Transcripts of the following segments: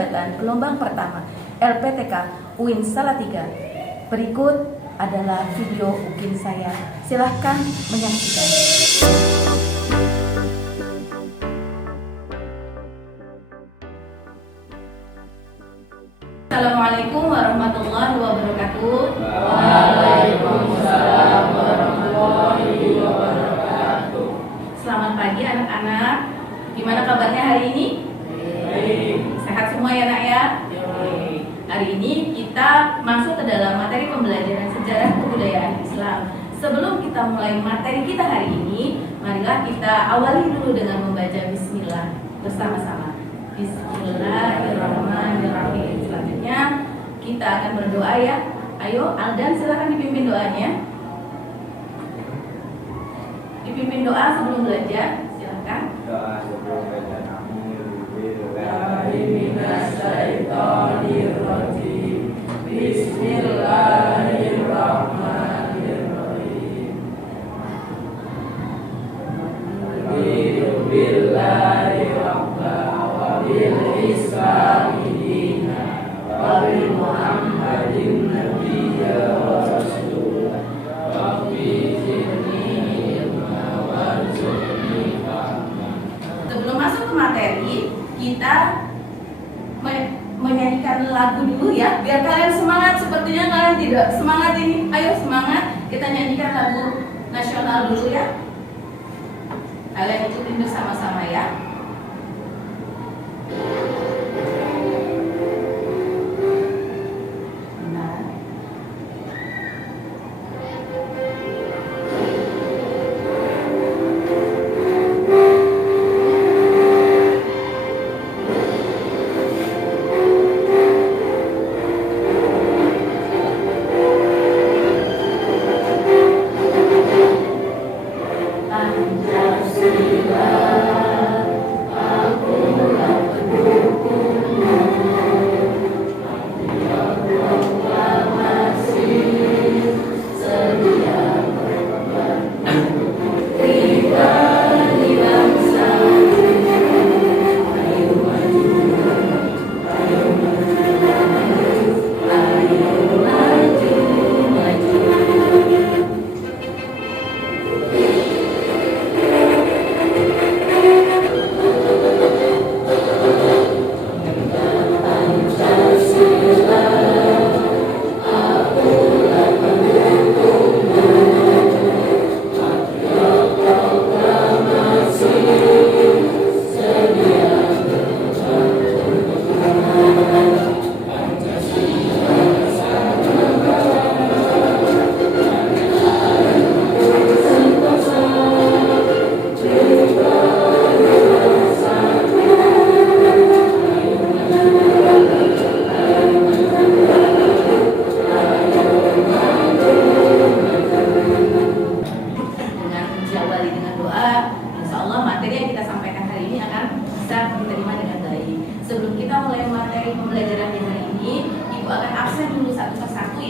jabatan gelombang pertama LPTK UIN Salatiga. Berikut adalah video UKIN saya. Silahkan menyaksikan. Assalamualaikum warahmatullahi wabarakatuh. Waalaikumsalam warahmatullahi wabarakatuh. Selamat pagi anak-anak. Gimana kabarnya hari ini? Baik. Sehat semua ya nak ya? Baik. Hari ini kita masuk ke dalam materi pembelajaran sejarah kebudayaan Islam. Sebelum kita mulai materi kita hari ini, marilah kita awali dulu dengan membaca bismillah bersama-sama. Bismillahirrahmanirrahim. Selanjutnya kita akan berdoa ya. Ayo Aldan, silakan dipimpin doanya. Dipimpin doa sebelum belajar. Silakan. Doa sebelum belajar. Minasyaitonirrajim. Bismillahirrahmanirrahim. Billahi rabban wa bil islami dinan wa bi Muhammadin nabiyya wa rasulah wa bi zidni ilma warzuqni fahma. Sebelum masuk ke materi, kita menyanyikan lagu dulu ya, biar kalian semangat. Sepertinya kalian tidak semangat ini. Ayo semangat, kita nyanyikan lagu nasional dulu ya. Kalian ikutin bersama-sama ya. Benar.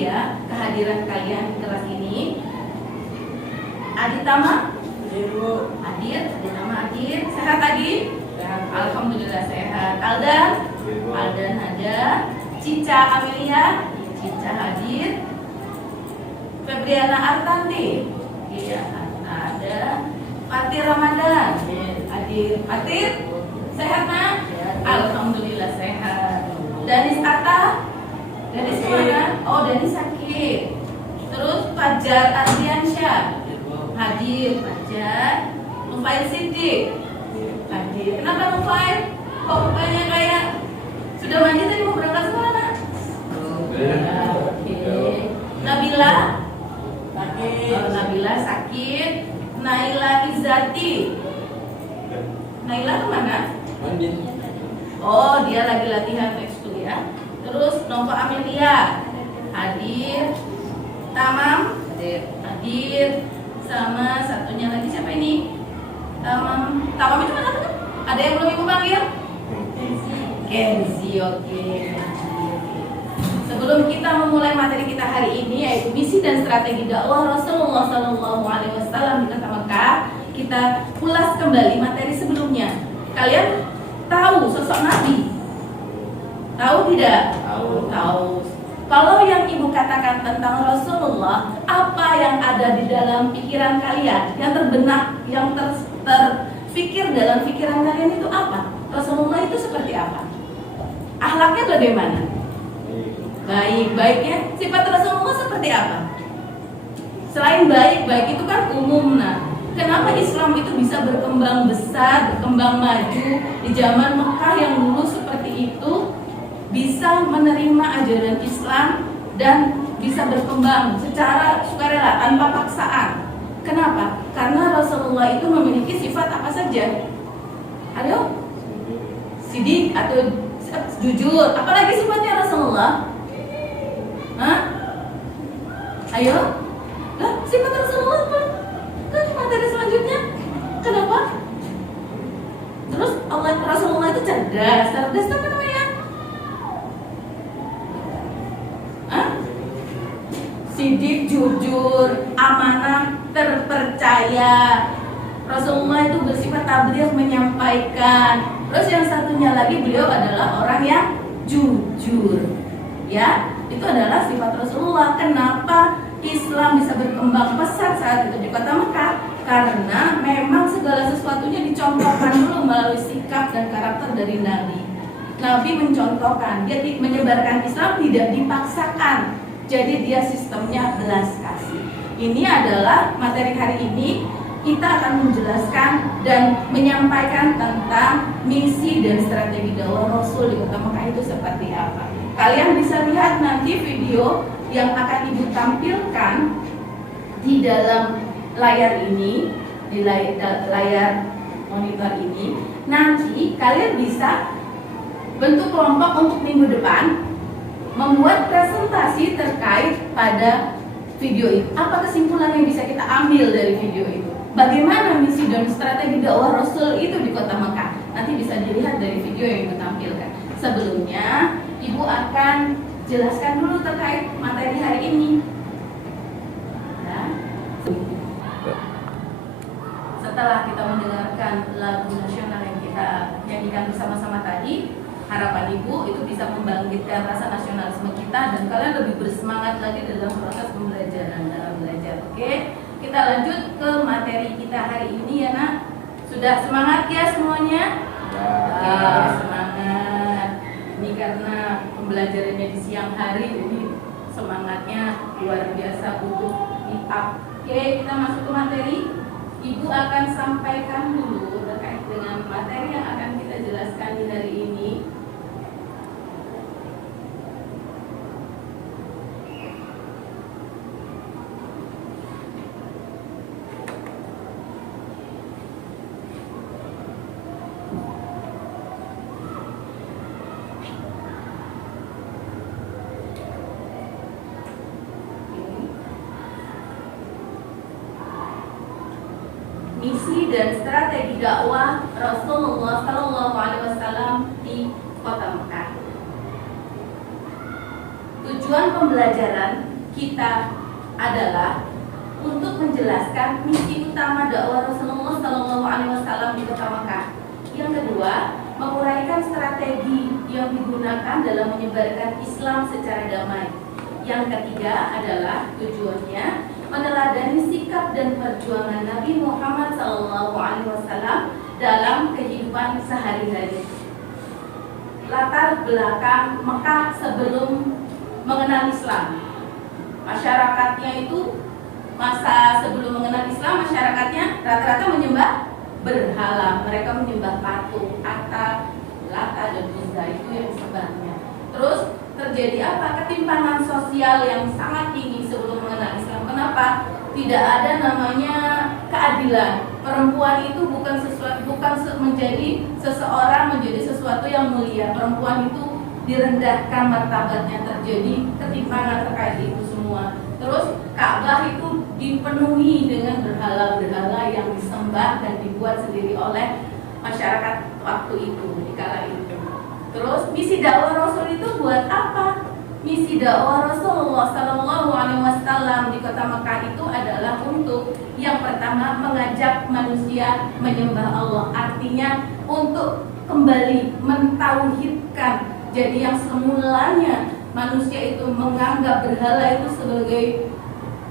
Kehadiran kalian di kelas ini. Adit Tama? Adit, Adit Tama, Adit. Sehat Adit? Sehat. Alhamdulillah sehat. Aldan? Aldan ada. Cica Amelia? Cica hadir. Febriana Artanti? Iya, ada. Fatir Ramadan? Adit. Fatir? Sehat nak? Alhamdulillah sehat. Danis Atta? Danis mana? Oh, Danis sakit. Terus Fajar Ardiansyah hadir. Fajar. Nufail Siddiq hadir. Kenapa Nufail? Kok mukanya kayak sudah mandi tadi mau berangkat sekolah nak? Oke. Nabila sakit. Oh, Nabila sakit. Naila Izzati. Naila kemana? Oh, dia lagi latihan tekstur ya. Terus Nova Amelia hadir. Tamam hadir. Sama satunya lagi siapa ini? Tamam itu mana tuh? Ada yang belum ibu panggil? Kenzi, oke. Sebelum kita memulai materi kita hari ini, yaitu misi dan strategi dakwah Rasulullah SAW di kota Mekah, kita ulas kembali materi sebelumnya. Kalian tahu sosok Nabi? Tahu tidak? Tahu. Tahu. Kalau yang ibu katakan tentang Rasulullah, apa yang ada di dalam pikiran kalian, yang terbenak, yang terfikir dalam pikiran kalian itu apa? Rasulullah itu seperti apa? Akhlaknya bagaimana? Baik. Baiknya sifat Rasulullah seperti apa? Selain baik itu kan umum. Nah, kenapa Islam itu bisa berkembang besar, berkembang maju di zaman Mekah yang dulu seperti itu, bisa menerima ajaran Islam dan bisa berkembang secara sukarela tanpa paksaan. Kenapa? Karena Rasulullah itu memiliki sifat apa saja? Ayo, sidik atau jujur. Apalagi sifatnya Rasulullah? Hah? Ayo, lah sifat Rasulullah apa? Kan materi selanjutnya. Kenapa? Terus Rasulullah itu cerdas apa namanya? Sidik, jujur, amanah, terpercaya. Rasulullah itu bersifat tabligh, menyampaikan. Terus yang satunya lagi, beliau adalah orang yang jujur. Ya, itu adalah sifat Rasulullah. Kenapa Islam bisa berkembang pesat saat itu di kota Mekah? Karena memang segala sesuatunya dicontohkan dulu melalui sikap dan karakter dari Nabi. Nabi mencontohkan, dia menyebarkan Islam tidak dipaksakan. Jadi dia sistemnya belas kasih. Ini adalah materi hari ini. Kita akan menjelaskan dan menyampaikan tentang misi dan strategi dakwah Rasul di kota Mekah itu seperti apa. Kalian bisa lihat nanti video yang akan ibu tampilkan di dalam layar ini, di layar monitor ini. Nanti kalian bisa bentuk kelompok untuk minggu depan, membuat presentasi terkait pada video itu. Apa kesimpulan yang bisa kita ambil dari video itu? Bagaimana misi dan strategi dakwah Rasul itu di kota Mekah? Nanti bisa dilihat dari video yang Ibu tampilkan. Sebelumnya, Ibu akan jelaskan dulu terkait materi hari ini. Ya. Setelah kita mendengarkan lagu nasional yang kita nyanyikan bersama-sama tadi, harapan Ibu itu bisa membangkitkan rasa nasionalisme kita dan kalian lebih bersemangat lagi dalam proses pembelajaran dalam belajar. Oke, kita lanjut ke materi kita hari ini ya nak. Sudah semangat ya semuanya? Oke, semangat. Ini karena pembelajarannya di siang hari, jadi semangatnya luar biasa, butuh pick up. Oke, kita masuk ke materi. Ibu akan sampaikan dulu terkait dengan materi yang akan kita jelaskan di hari ini. Misi dan strategi dakwah Rasulullah Sallallahu Alaihi Wasallam di kota Mekah. Tujuan pembelajaran kita adalah untuk menjelaskan misi utama dakwah Rasulullah Sallallahu Alaihi Wasallam di kota Mekah. Yang kedua, menguraikan strategi yang digunakan dalam menyebarkan Islam secara damai. Yang ketiga adalah tujuannya meneladani sikap dan perjuangan Nabi Muhammad SAW dalam kehidupan sehari-hari. Latar belakang Mekah sebelum mengenal Islam. Masyarakatnya itu masa sebelum mengenal Islam, masyarakatnya rata-rata menyembah berhala. Mereka menyembah patung, Atta, Lata, dan Uzza, itu yang sebabnya. Terus terjadi apa? Ketimpangan sosial yang sangat tinggi sebelum mengenal Islam. Kenapa? Tidak ada namanya keadilan. Perempuan itu bukan menjadi seseorang menjadi sesuatu yang mulia. Perempuan itu direndahkan martabatnya, terjadi ketimpangan terkait itu semua. Terus Ka'bah itu dipenuhi dengan berhala-berhala yang disembah dan dibuat sendiri oleh masyarakat waktu itu, di kala itu. Terus misi dakwah Rasul itu buat apa? Misi dakwah Rasulullah Sallallahu Alaihi Wasallam di kota Mekah itu adalah untuk yang pertama mengajak manusia menyembah Allah. Artinya untuk kembali mentauhidkan Jadi yang semulanya manusia itu menganggap berhala itu sebagai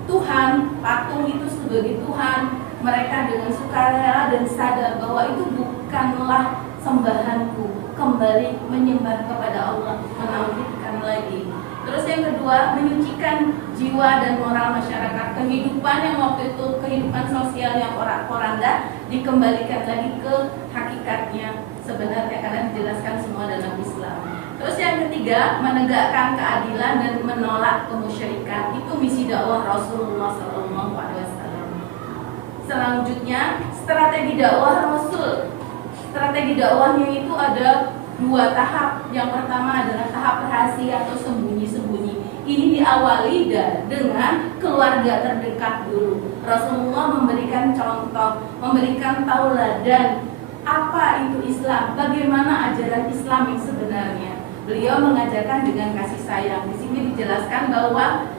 Tuhan, patung itu sebagai Tuhan, mereka dengan sukarela dan sadar bahwa itu bukanlah sembahanku, kembali menyembah kepada Allah, menauhidkan lagi. Terus yang kedua, menyucikan jiwa dan moral masyarakat. Kehidupan yang waktu itu kehidupan sosial yang porak-poranda dikembalikan lagi ke hakikatnya sebenarnya, karena dijelaskan semua dalam Islam. Terus yang ketiga, menegakkan keadilan dan menolak kemusyrikan. Itu misi dakwah Rasulullah SAW. Selanjutnya, strategi dakwah Rasul. Strategi dakwahnya itu ada 2 tahap. Yang pertama adalah tahap rahasia atau sembunyi-sembunyi. Ini diawali dengan keluarga terdekat dulu. Rasulullah memberikan contoh, memberikan tauladan apa itu Islam, bagaimana ajaran Islam yang sebenarnya. Beliau mengajarkan dengan kasih sayang. Di sini dijelaskan bahwa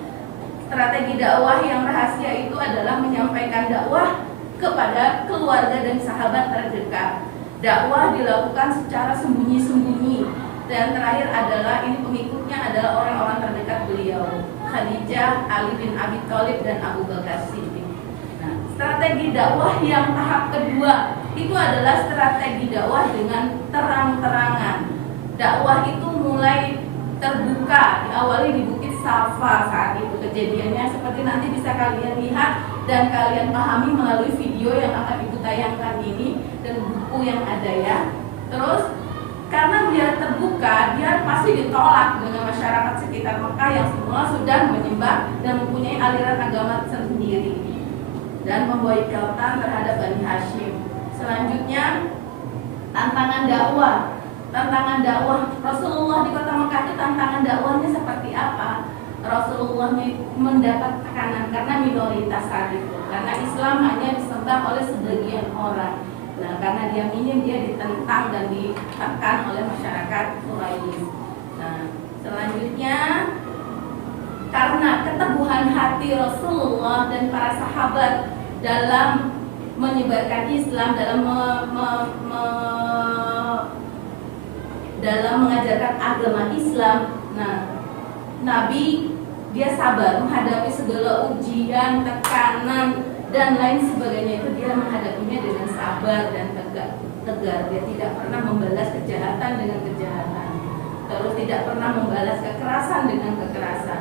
strategi dakwah yang rahasia itu adalah menyampaikan dakwah kepada keluarga dan sahabat terdekat. Dakwah dilakukan secara sembunyi-sembunyi. Dan terakhir adalah, ini pengikutnya adalah orang-orang terdekat beliau, Khadijah, Ali bin Abi Thalib, dan Abu Bakar Siddiq. Nah, strategi dakwah yang tahap kedua itu adalah strategi dakwah dengan terang-terangan. Dakwah itu mulai terbuka, diawali di Bukit Safa saat itu kejadiannya, seperti nanti bisa kalian lihat dan kalian pahami melalui video yang akan ibu tayangkan ini dan buku yang ada ya. Terus karena dia terbuka, dia pasti ditolak dengan masyarakat sekitar Mekah yang semua sudah menyembah dan mempunyai aliran agama sendiri dan memboikotkan terhadap Bani Hashim. Selanjutnya, tantangan dakwah. Tantangan dakwah Rasulullah di kota Mekah itu, tantangan dakwahnya seperti apa? Rasulullah mendapat tekanan karena minoritas saat itu, karena Islam hanya disembah oleh sebagian orang. Nah, karena dia minim, dia ditentang dan ditekan oleh masyarakat Quraisy. Nah, selanjutnya, karena keteguhan hati Rasulullah dan para sahabat dalam menyebarkan Islam, dalam mengajarkan agama Islam. Nah, Nabi dia sabar menghadapi segala ujian, tekanan, dan lain sebagainya. Itu dia menghadapinya dengan sabar dan tegar. Dia tidak pernah membalas kejahatan dengan kejahatan, terus tidak pernah membalas kekerasan dengan kekerasan,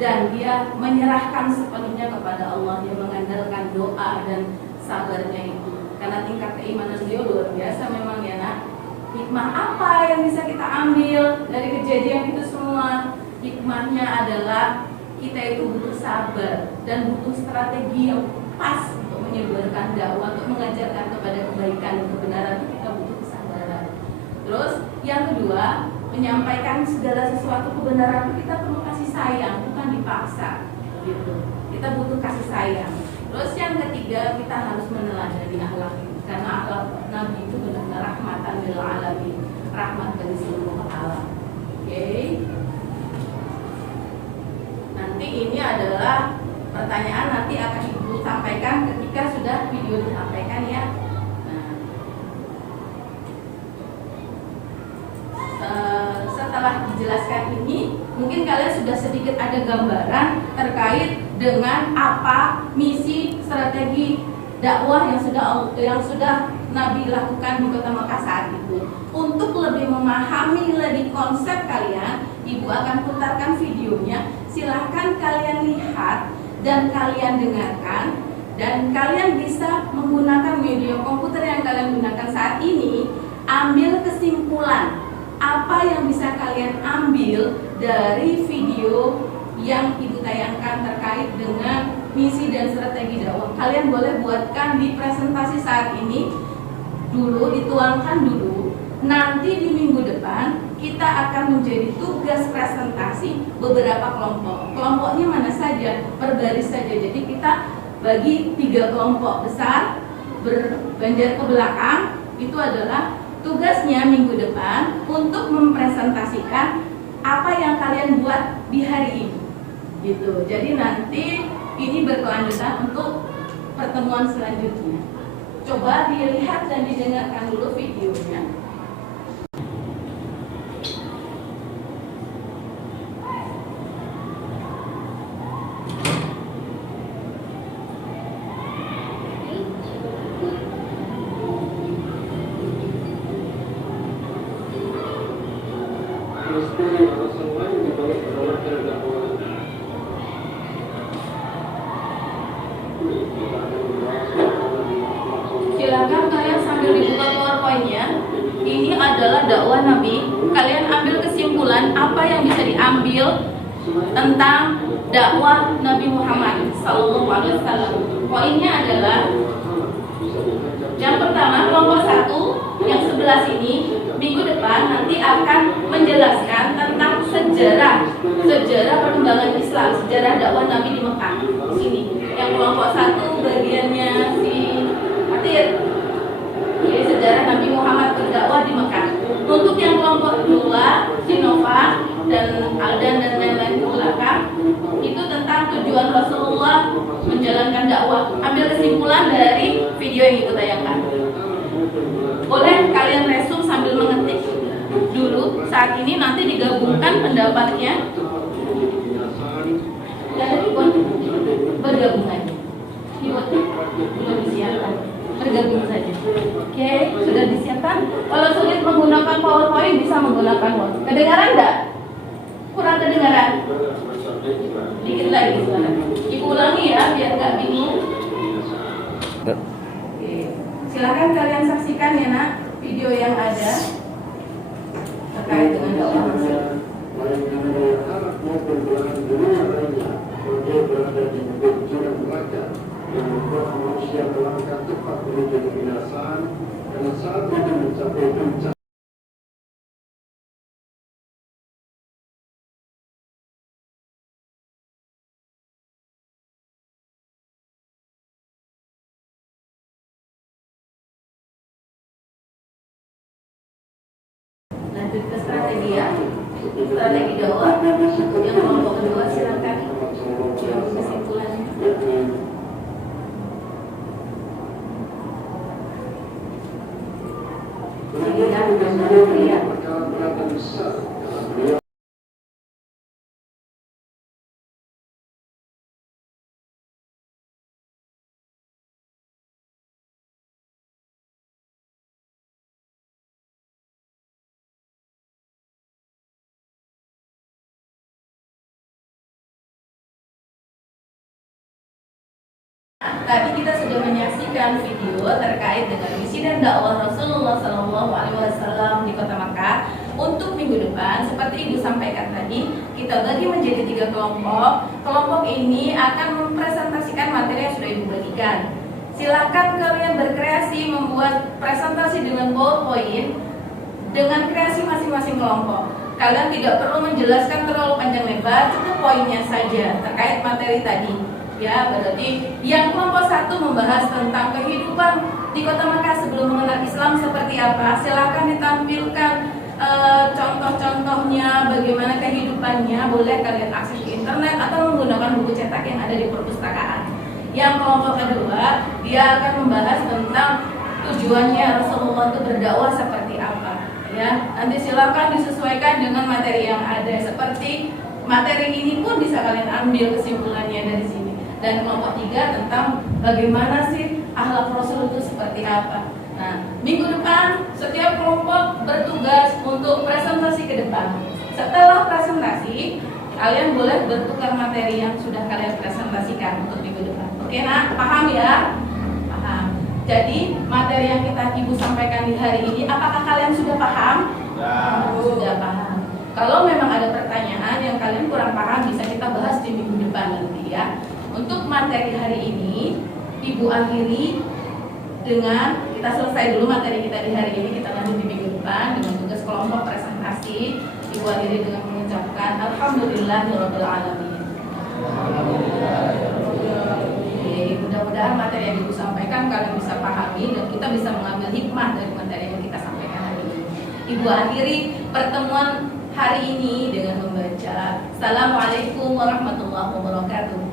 dan dia menyerahkan sepenuhnya kepada Allah. Dia mengandalkan doa dan sabarnya itu, karena tingkat keimanan beliau luar biasa memang ya nak. Hikmah apa yang bisa kita ambil dari kejadian itu semua? Hikmahnya adalah kita itu butuh sabar dan butuh strategi yang pas untuk menyebarkan dakwah, untuk mengajarkan kepada kebaikan dan kebenaran. Kita butuh kesabaran. Terus yang kedua, menyampaikan segala sesuatu kebenaran itu kita perlu kasih sayang, bukan dipaksa gitu. Kita butuh kasih sayang. Terus yang ketiga, kita harus meneladani akhlak, karena akhlak Nabi itu benar-benar rahmatan lil alamin, rahmat bagi seluruh alam. Oke. Nanti ini adalah pertanyaan, nanti akan ibu sampaikan ketika sudah video disampaikan ya. Nah, setelah dijelaskan ini, mungkin kalian sudah sedikit ada gambaran terkait dengan apa misi strategi dakwah yang sudah Nabi lakukan di kota Mekah saat itu. Untuk lebih memahami lagi konsep kalian, ibu akan putarkan videonya. Silahkan kalian lihat dan kalian dengarkan, dan kalian bisa menggunakan media komputer yang kalian gunakan saat ini. Ambil kesimpulan apa yang bisa kalian ambil dari video yang ibu tayangkan terkait dengan misi dan strategi dakwah. Kalian boleh buatkan di presentasi saat ini dulu, dituangkan dulu. Nanti di minggu depan kita akan menjadi tugas presentasi beberapa kelompok. Kelompoknya mana saja, berbaris saja. Jadi kita bagi 3 kelompok besar, berbanjar ke belakang. Itu adalah tugasnya minggu depan untuk mempresentasikan apa yang kalian buat di hari ini. Gitu. Jadi nanti ini berkelanjutan untuk pertemuan selanjutnya. Coba dilihat dan didengarkan dulu videonya. Silakan kalian sambil dibuka PowerPoint-nya. Ini adalah dakwah Nabi. Kalian ambil kesimpulan apa yang bisa diambil tentang dakwah Nabi Muhammad SAW. Poinnya adalah yang pertama, kelompok 1 yang sebelah sini minggu depan nanti akan menjelaskan tentang sejarah perkembangan Islam, sejarah dakwah Nabi di Mekah. Di sini. Yang kelompok 1 bagiannya si Atir. Jadi sejarah Nabi Muhammad berdakwah di Mekah. Untuk yang kelompok 2, si Nova dan Aldan dan lain-lain ke belakang, itu tentang tujuan Rasulullah menjalankan dakwah. Ambil kesimpulan dari video yang ibu tayangkan. Boleh kalian resum sambil mengetik dulu. Saat ini nanti digabungkan pendapatnya. Dan dibuat bergabung aja. Dibuat belum disiapkan. Bergabung saja. Oke, sudah disiapkan. Kalau sulit menggunakan PowerPoint bisa menggunakan Word. Kedengaran enggak? Kurang kedengaran? Dikit lagi suara. Ibu ulangi ya biar nggak bingung. Oke. Silakan kalian saksikan ya nak video yang ada terkait dengan dakwah Rasul. Yang membuat manusia melangkah tepat menuju kebinasaan, karena saat itu mencapai puncak. Lanjut ke strategi ya. Strategi dakwah. Yang kelompok kedua silakan. Yang kesimpulannya. Tadi kita sudah menyaksikan video terkait dengan misi dan dakwah Rasulullah SAW di Kota Makkah. Untuk minggu depan, seperti Ibu sampaikan tadi, kita bagi menjadi 3 kelompok. Kelompok ini akan mempresentasikan materi yang sudah Ibu bagikan. Silakan kalian berkreasi membuat presentasi dengan PowerPoint dengan kreasi masing-masing kelompok. Kalian tidak perlu menjelaskan terlalu panjang lebar, cukup poinnya saja terkait materi tadi. Ya, berarti yang kelompok 1 membahas tentang kehidupan di Kota Makkah sebelum mengenal Islam seperti apa. Silakan ditampilkan contoh-contohnya, bagaimana kehidupannya. Boleh kalian akses di internet atau menggunakan buku cetak yang ada di perpustakaan. Yang kelompok kedua, dia akan membahas tentang tujuannya Rasulullah itu berdakwah seperti apa. Ya, nanti silakan disesuaikan dengan materi yang ada. Seperti materi ini pun bisa kalian ambil kesimpulannya dari sini. Dan kelompok 3 tentang bagaimana sih akhlak Rasul itu seperti apa. Nah, minggu depan setiap kelompok bertugas untuk presentasi ke depan. Setelah presentasi, kalian boleh bertukar materi yang sudah kalian presentasikan untuk minggu depan. Oke nak, paham ya? Paham. Jadi materi yang kita Ibu sampaikan di hari ini, apakah kalian sudah paham? Sudah paham. Kalau memang ada pertanyaan yang kalian kurang paham, bisa kita bahas di minggu depan nanti ya. Untuk materi hari ini, Ibu akhiri dengan kita selesai dulu materi kita di hari ini, kita lanjut di minggu depan dengan tugas kelompok presentasi. Ibu akhiri dengan mengucapkan Alhamdulillahirabbil alamin. Mudah-mudahan materi yang Ibu sampaikan kalian bisa pahami dan kita bisa mengambil hikmah dari materi yang kita sampaikan hari ini. Ibu akhiri pertemuan hari ini dengan membaca Assalamualaikum warahmatullahi wabarakatuh.